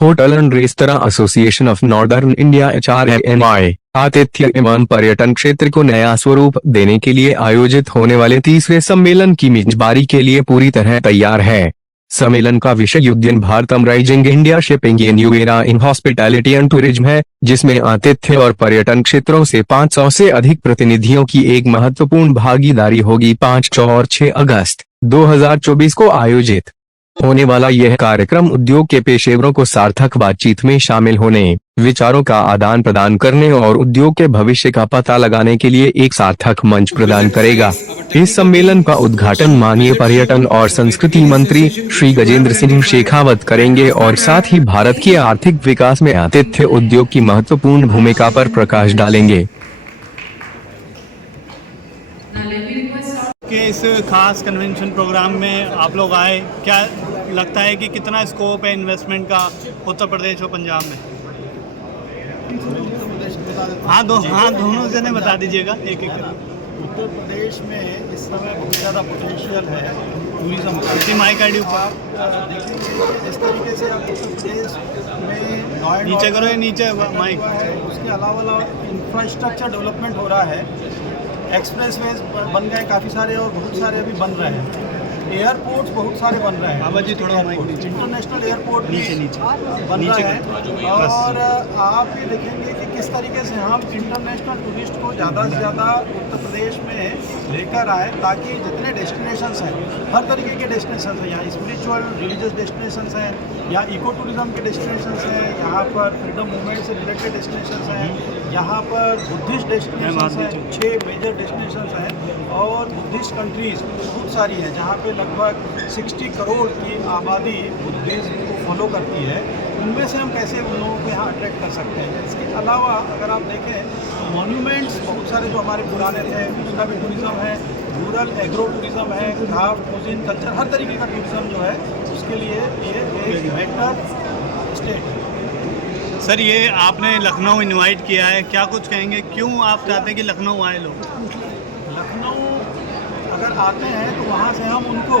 Hotel and restaurant association of northern India HRMI आतिथ्य एवं पर्यटन क्षेत्र को नया स्वरूप देने के लिए आयोजित होने वाले तीसरे सम्मेलन की मेजबानी के लिए पूरी तरह तैयार है। सम्मेलन का विषय युद्धन भारतम rising India shipping a new era in hospitality and tourism है, जिसमें आतिथ्य और पर्यटन क्षेत्रों से 500 से अधिक प्रतिनिधियों की एक महत्वपूर्ण भागीदारी होगी। 5 और 6 अगस्त 2024 को आयोजित होने वाला यह कार्यक्रम उद्योग के पेशेवरों को सार्थक बातचीत में शामिल होने, विचारों का आदान प्रदान करने और उद्योग के भविष्य का पता लगाने के लिए एक सार्थक मंच प्रदान करेगा। इस सम्मेलन का उद्घाटन माननीय पर्यटन और संस्कृति मंत्री श्री गजेंद्र सिंह शेखावत करेंगे और साथ ही भारत के आर्थिक विकास में आतिथ्य उद्योग की महत्वपूर्ण भूमिका पर प्रकाश डालेंगे। कि इस खास कन्वेंशन प्रोग्राम में आप लोग आए, क्या लगता है कि कितना स्कोप है इन्वेस्टमेंट का उत्तर प्रदेश और पंजाब में? दोनों जने बता दीजिएगा एक एक। उत्तर प्रदेश में इस समय बहुत ज़्यादा पोटेंशियल है टूरिज्म का। इसी माइक आईडी आप देखेंगे जिस तरीके से आप उत्तर प्रदेश में नीचे करो, ये नीचे माइक। उसके अलावा इंफ्रास्ट्रक्चर डेवलपमेंट हो रहा है, एक्सप्रेस वेज बन गए काफ़ी सारे और बहुत सारे अभी बन रहे हैं। एयरपोर्ट्स बहुत सारे बन रहे हैं। बाबा जी थोड़ा इंटरनेशनल एयरपोर्ट नीचे बन रहा है। और आप ये देखेंगे कि किस तरीके से हम इंटरनेशनल टूरिस्ट को ज़्यादा से ज़्यादा उत्तर प्रदेश में लेकर आए, ताकि जितने डेस्टिनेशंस हैं, हर तरीके के डेस्टिनेशंस हैं, यहाँ स्पिरिचुअल रिलीजियस डेस्टिनेशंस हैं, यहाँ इको टूरिज़्म के डेस्टिनेशंस हैं, यहाँ पर फ्रीडम मूवमेंट से रिलेटेड डेस्टिनेशंस हैं, यहाँ पर बुद्धिस्ट डेस्टिनेशंस हैं, 6 मेजर डेस्टिनेशंस हैं और बुद्धिस्ट कंट्रीज़ बहुत सारी हैं जहाँ पे लगभग 60 करोड़ की आबादी बुद्धिज्म को फॉलो करती है। उनमें से हम कैसे उन लोगों को यहाँ अट्रैक्ट कर सकते हैं। इसके अलावा अगर आप देखें तो मॉन्यूमेंट्स बहुत सारे जो हमारे पुराने थे, उसका भी टूरिज़्म है, रूरल एग्रो टूरिज़्म है, क्राफ्ट कुजिन कल्चर, हर तरीके का टूरिज़्म जो है उसके लिए ये एक बेहतर स्टेट है। सर, ये आपने लखनऊ इनवाइट किया है, क्या कुछ कहेंगे, क्यों आप चाहते हैं कि लखनऊ आए लोग? लखनऊ अगर आते हैं तो वहाँ से हम उनको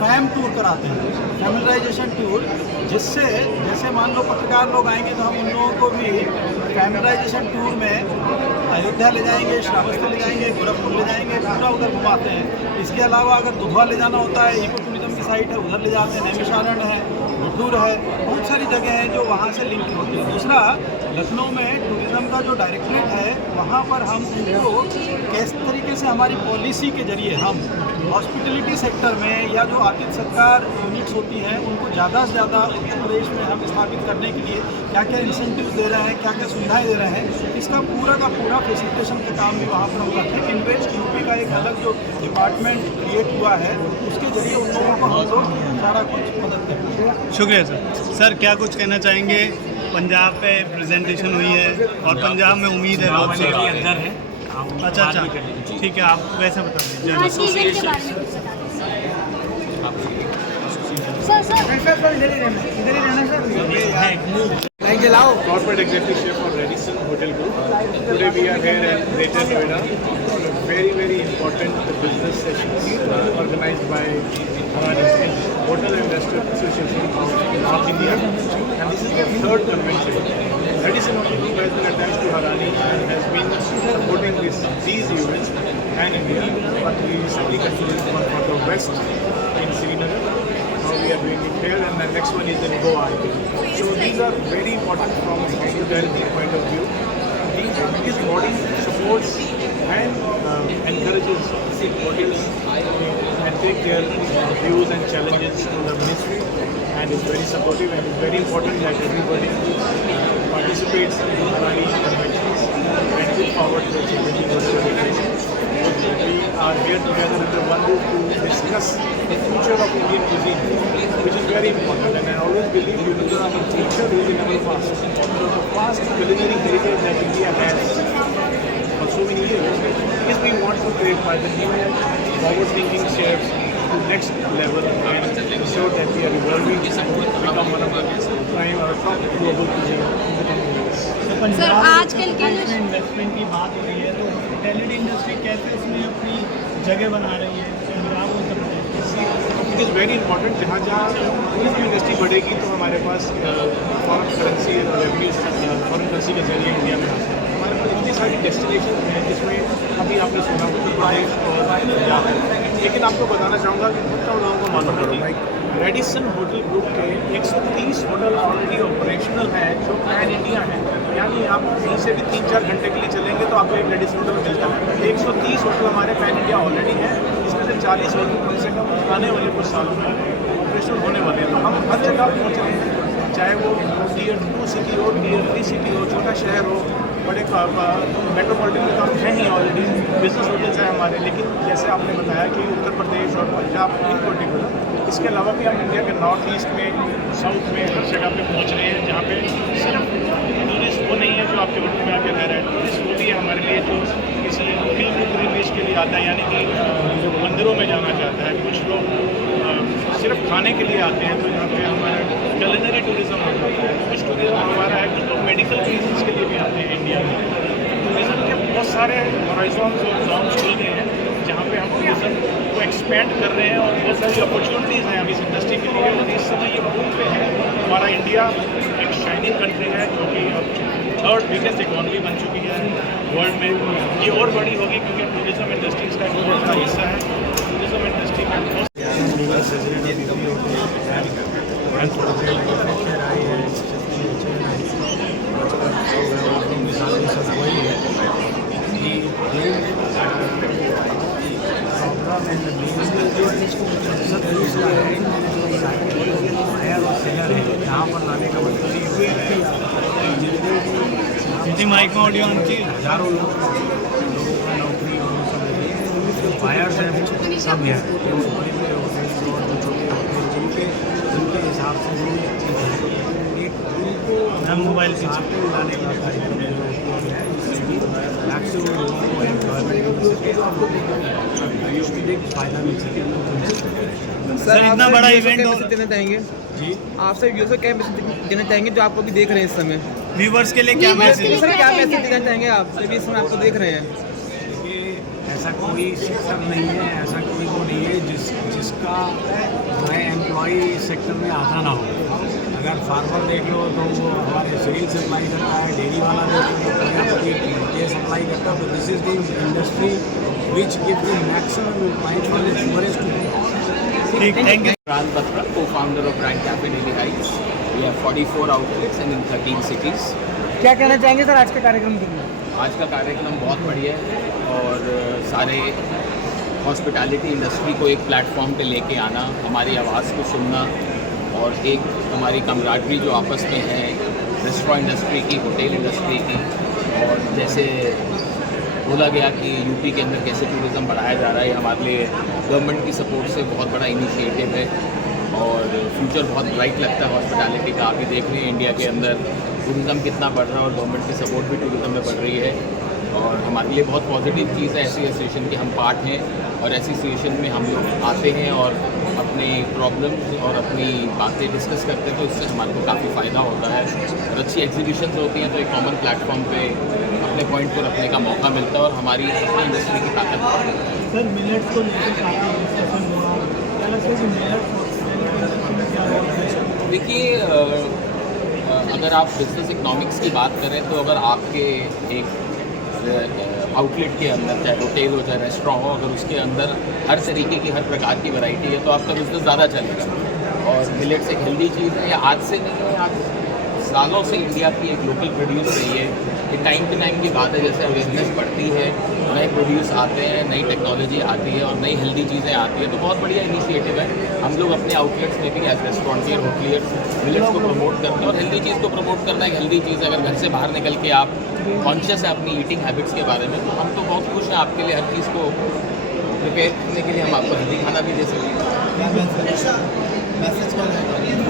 फैम टूर कराते हैं, फैमिलाइजेशन टूर, जिससे जैसे मान लो पत्रकार लोग आएंगे तो हम उन लोगों को भी फैमिलाइजेशन टूर में अयोध्या ले जाएंगे, श्रावस्ती ले जाएंगे, गोरखपुर ले जाएंगे, पूरा उधर घुमाते हैं। इसके अलावा अगर दुधवा ले जाना होता है, इको टूरिज़्म की साइट है, उधर ले जाते हैं, नैमिषारण्य है, गुड्डूर है, बहुत सारी जगह हैं जो वहाँ से लिंक होती है। दूसरा, लखनऊ में टूरिज़्म का जो डायरेक्टरेट है, वहाँ पर हम उनको किस तरीके से हमारी पॉलिसी के जरिए हम हॉस्पिटलिटी सेक्टर में या जो आतिथ्य सत्कार यूनिट्स होती हैं उनको ज़्यादा से ज़्यादा उत्तर प्रदेश में हम स्थापित करने के लिए क्या क्या इंसेंटिव दे रहे हैं, क्या क्या सुविधाएं दे रहे हैं, इसका पूरा का पूरा फैसिलिटेशन का काम भी वहाँ पर हम करते हैं। इन्वेस्ट यूपी का एक अलग जो डिपार्टमेंट क्रिएट हुआ है, उसके जरिए उन लोगों को हम लोग सारा कुछ मदद करते हैं। शुक्रिया सर। सर, क्या कुछ कहना चाहेंगे? पंजाब पे प्रेजेंटेशन हुई है और पंजाब में उम्मीद है लोग अंदर है। अच्छा, ठीक है, आप वैसे बता दीजिए। Corporate Executive for Radisson Hotel Group. Today we are here at Greater Noida. Very, very important business sessions organized by Harani Hotel Investor Association of North India. And this is the third convention. Radisson Hotel Group has been attached to Harani and has been supporting these events and India. But we recently continued one for the West in Srinagar. Now we are doing it here, and the next one is in Goa. So these are very important from a hospitality point of view. This body supports and encourages hotels and take their views and challenges to the ministry, and is very supportive, and it's very important that everybody participates in Harani conventions and look forward to achieving those celebrations. We are here together with the one group to discuss the future of Indian cuisine, which is very important. And I always believe you look at our future is in our past. So the past culinary heritage that India has for so many years is we want to create by the new forward-thinking chefs to next level and ensure that we are evolving to become one of the prime or top global cuisine in the coming years. Sir, आजकल के जो investment की बात हो रही है तो hospitality industry कैसे इसमें अपनी जगह बना रही है Punjab Uttar Pradesh? Think is very important. जहाँ जहाँ टूरिज्म इंडस्ट्री बढ़ेगी तो हमारे पास foreign currency revenues foreign currency के जरिए इंडिया में आते हैं। हमारे पास इतनी सारी डेस्टिनेशन हैं जिसमें अभी आपने सुना उत्तर प्रदेश और पंजाब है। लेकिन आपको बताना चाहूँगा कि बहुत कम लोगों को मालूम है कि रेडिसन होटल ग्रुप के 130 होटल ऑलरेडी ऑपरेशनल हैं जो पैन इंडिया हैं। यानी आप कहीं से भी 3-4 घंटे के लिए चलेंगे तो आपको एक रेडिसन होटल मिलता है। 130 होटल हमारे पैन इंडिया ऑलरेडी हैं, इसमें से 40 होटल कम से कम आने वाले कुछ सालों में ऑपरेशनल होने वाले हैं। तो हम हर जगह पहुँच रहे हैं, चाहे वो Tier 2 सिटी हो, Tier 3 सिटी हो, छोटा शहर हो, बड़े मेट्रोपॉलिटन में तो हम हैं ही ऑलरेडी, बिजनेस होटल्स हैं हमारे। लेकिन जैसे आपने बताया कि उत्तर प्रदेश और पंजाब इन पर्टिकुलर, इसके अलावा भी हम इंडिया के नॉर्थ ईस्ट में, साउथ में, हर जगह पे पहुंच रहे हैं जहाँ पे सिर्फ टूरिस्ट वो नहीं है जो आपके होटल में आके रह रहा है, टूरिस्ट वो भी है हमारे लिए जो किसी पिलग्रिमेज के लिए आता है, यानी कि जो मंदिरों में जाना चाहता है। कुछ लोग सिर्फ खाने के लिए आते हैं, तो यहाँ पे हमारा culinary टूरिज़्म होता है। कुछ टूरिज़्म हमारा है, कुछ लोग मेडिकल रीजन्स के लिए भी आते हैं इंडिया में। टूरिज़्म के बहुत सारे हॉराइजॉन्स और जोन्स खुल गए हैं जहाँ पे हम टूरिज़्म को एक्सपेंड कर रहे हैं और बहुत सारी अपॉर्चुनिटीज़ हैं अभी इस इंडस्ट्री के लिए। और इस समय ये बूम पे है। हमारा इंडिया एक शाइनिंग कंट्री है जो कि अब 3rd बिगेस्ट इकॉनमी बन चुकी है वर्ल्ड में। ये और बड़ी होगी क्योंकि टूरिज़्म इंडस्ट्री इसका एक बहुत बड़ा हिस्सा है। टूरिज़्म इंडस्ट्री में यहाँ पर लाने का मतलब माइक में ऑडियो ऑन की हज़ारों लोगों को नौकरी बायर्स हैं सब हैं, जिनके हिसाब से एक उनको मोबाइल साथ में लाने का कार्यक्रम मैक्सिमम लोगों को एम्प्लॉयमेंट फायदा मिल सके। सर इतना बड़ा इवेंट देना चाहेंगे जी, आपसे व्यूअर्स को क्या मैसेज देना चाहेंगे जो आपको भी देख रहे हैं इस समय? व्यूवर्स के लिए क्या मैसेज? सर क्या मैसेज देना चाहेंगे आप सभी इस समय आपको देख रहे हैं? देखिए ऐसा कोई सेक्टर नहीं है, ऐसा कोई वो नहीं है जिसका जो है एम्प्लॉई सेक्टर में आधा ना हो। अगर फार्मर देख लो तो वो हमारे सेल सप्लाई करता है, डेयरी वाला देख लो तो ये सप्लाई करता है। तो this is the industry which give the maximum employment for the tourist. Thank you. Pran Batra, co-founder of Brand Cafe Daily Heights. We have 44 outlets and in 13 cities. क्या कहना चाहेंगे सर आज के कार्यक्रम के लिए? आज का कार्यक्रम बहुत बढ़िया है और सारे हॉस्पिटैलिटी इंडस्ट्री को एक प्लेटफॉर्म पे लेके आना, हमारी आवाज़ को सुनना और एक हमारी कमराडरी जो आपस में है रेस्टोरेंट इंडस्ट्री की, होटल इंडस्ट्री की, और जैसे बोला गया कि यूपी के अंदर कैसे टूरिज़्म बढ़ाया जा रहा है, हमारे लिए गवर्नमेंट की सपोर्ट से बहुत बड़ा इनिशिएटिव है और फ्यूचर बहुत ब्राइट लगता है हॉस्पिटैलिटी का। आप ही देख रहे हैं इंडिया के अंदर टूरिज़्म कितना बढ़ रहा है और गवर्नमेंट की सपोर्ट भी टूरिज़्म में बढ़ रही है और हमारे लिए बहुत पॉजिटिव चीज़ है ऐसी एसोसिएशन की हम पार्ट हैं और एसोसिएशन में हम लोग आते हैं और अपने प्रॉब्लम्स और अपनी बातें डिस्कस करते हैं, तो इससे हमारे को काफ़ी फ़ायदा होता है और अच्छी एग्जीबिशंस होती हैं तो एक कॉमन प्लेटफॉर्म पे अपने पॉइंट को रखने का मौका मिलता है और हमारी इंडस्ट्री की ताकत बढ़ती है। सर मिलेट्स को लेकर काफ़ी डिस्कशन हो रहा है, क्या लगता है कि मिलेट्स देखिए अगर आप बिजनेस इकोनॉमिक्स की बात करें तो अगर आपके एक आउटलेट के अंदर चाहे होटल हो चाहे रेस्टोरेंट हो, अगर उसके अंदर हर तरीके की हर प्रकार की वैरायटी है तो आपका बिज़नेस ज़्यादा चलेगा। और मिलेट्स एक हेल्दी चीज़ है, ये आज से नहीं है, आज सालों से इंडिया की एक लोकल प्रोड्यूस रही है। ये टाइम टू टाइम की बात है, जैसे अवेयरनेस बढ़ती है, नए प्रोड्यूस आते हैं, नई टेक्नोलॉजी आती है और नई हेल्दी चीज़ें आती है, तो बहुत बढ़िया इनिशिएटिव है। हम लोग अपने आउटलेट्स में भी एज रेस्टोरेंटियर होटलियर मिलेट्स को प्रमोट करते हैं और हेल्दी चीज़ को प्रमोट करना एक हेल्दी चीज़ है। अगर घर से बाहर निकल के आप कॉन्शियस है अपनी ईटिंग हैबिट्स के बारे में, तो हम तो बहुत खुश हैं आपके लिए हर चीज़ को प्रिपेयर करने के लिए हम आपको हेल्दी खाना भी दे सकते हैं।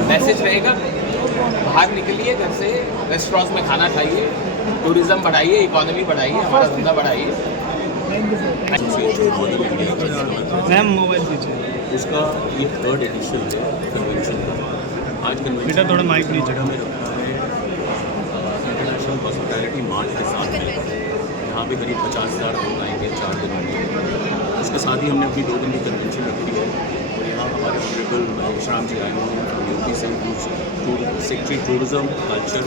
मैसेज रहेगा बाहर निकलिए घर से, रेस्टोरेंट्स में खाना खाइए, टूरिज़्म बढ़ाइए, इकोनॉमी बढ़ाइए, हमारा धंधा बढ़ाइए। मैम मोबाइल दीजिए। उसका ये 3rd एडिशन है कन्वेंशन का। आज कन्वेंशन बेटा थोड़ा माइक नीचे में इंटरनेशनल हॉस्पिटैलिटी मार्च के साथ में यहाँ पे करीब 50,000 लोग आएंगे 4 दिनों में। उसके साथ ही हमने अपनी 2 दिन की कन्वेंशन रखी है और यहाँ हमारे ऑनरेबल श्याम जी आए हुए हैं यूपी से, secretary tourism culture,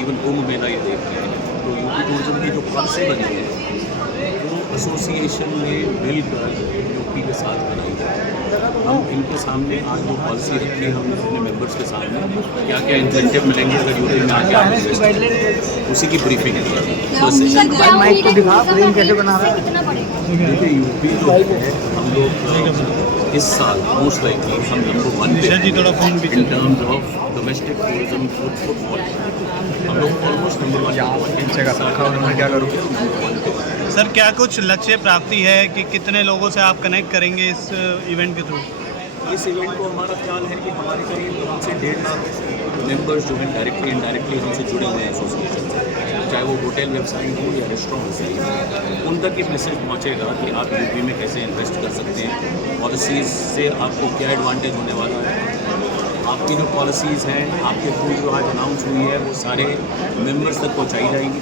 even Kumbh Mela ये देख रहे हैं। तो यूपी टूरिज़्म की जो पॉलिसी बनी है वो एसोसिएशन ने मिलकर यूपी के साथ बनाई है। हम इनके सामने आज जो पॉलिसी रखी है हमने अपने मेंबर्स के सामने, क्या क्या इंसेंटिव मिलेंगे अगर यूपी में आके आप इन्वेस्ट करें, उसी की ब्रीफिंग है। देखिए यूपी जो है हम लोग इस साल मोस्ट लाइकली हम नंबर 1 पे जी थोड़ा phone in terms of domestic tourism footfall हम लोग ऑलमोस्ट नंबर 1 क्या करोगे। सर क्या कुछ लक्ष्य प्राप्ति है कि कितने लोगों से आप कनेक्ट करेंगे इस इवेंट के थ्रू? इस इवेंट को हमारा ख्याल है कि हमारे करीब 1 से 1.5 लाख मेंबर्स जो हैं डायरेक्टली इनडायरेक्टली हमसे जुड़े हुए हैं एसोसिएशन से, चाहे वो होटल व्यवसायी हो या रेस्टोरेंट से, उन तक ये मैसेज पहुंचेगा कि आप यूपी में कैसे इन्वेस्ट कर सकते हैं, पॉलिसीज़ से आपको क्या एडवांटेज होने वाला है, आपकी जो पॉलिसीज़ हैं आपके थ्रू जो आज अनाउंस हुई है वो सारे मेंबर्स तक पहुंचाई जाएंगी।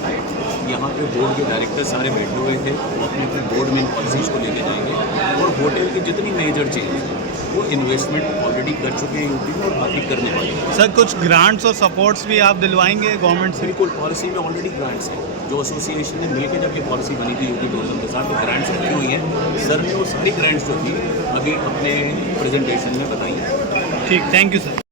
यहाँ पे बोर्ड के डायरेक्टर सारे बैठे हुए थे, वो अपने अपने बोर्ड में इन पॉलिसीज़ को लेके जाएंगे और होटल की जितनी मेजर चेंज हैं वो इन्वेस्टमेंट ऑलरेडी कर चुके हैं यूपी में और बाकी करने वाले हैं। सर कुछ ग्रांट्स और सपोर्ट्स भी आप दिलवाएंगे गवर्नमेंट से? बिल्कुल, पॉलिसी में ऑलरेडी ग्रांट्स हैं। जो एसोसिएशन ने मिलकर जब ये पॉलिसी बनी थी यूपी टूरिज्म के साथ, तो ग्रांट्स रखी हुई हैं। सर ने वो सारी ग्रांट्स जो थी अभी अपने प्रेजेंटेशन में बताई हैं। ठीक, थैंक यू सर।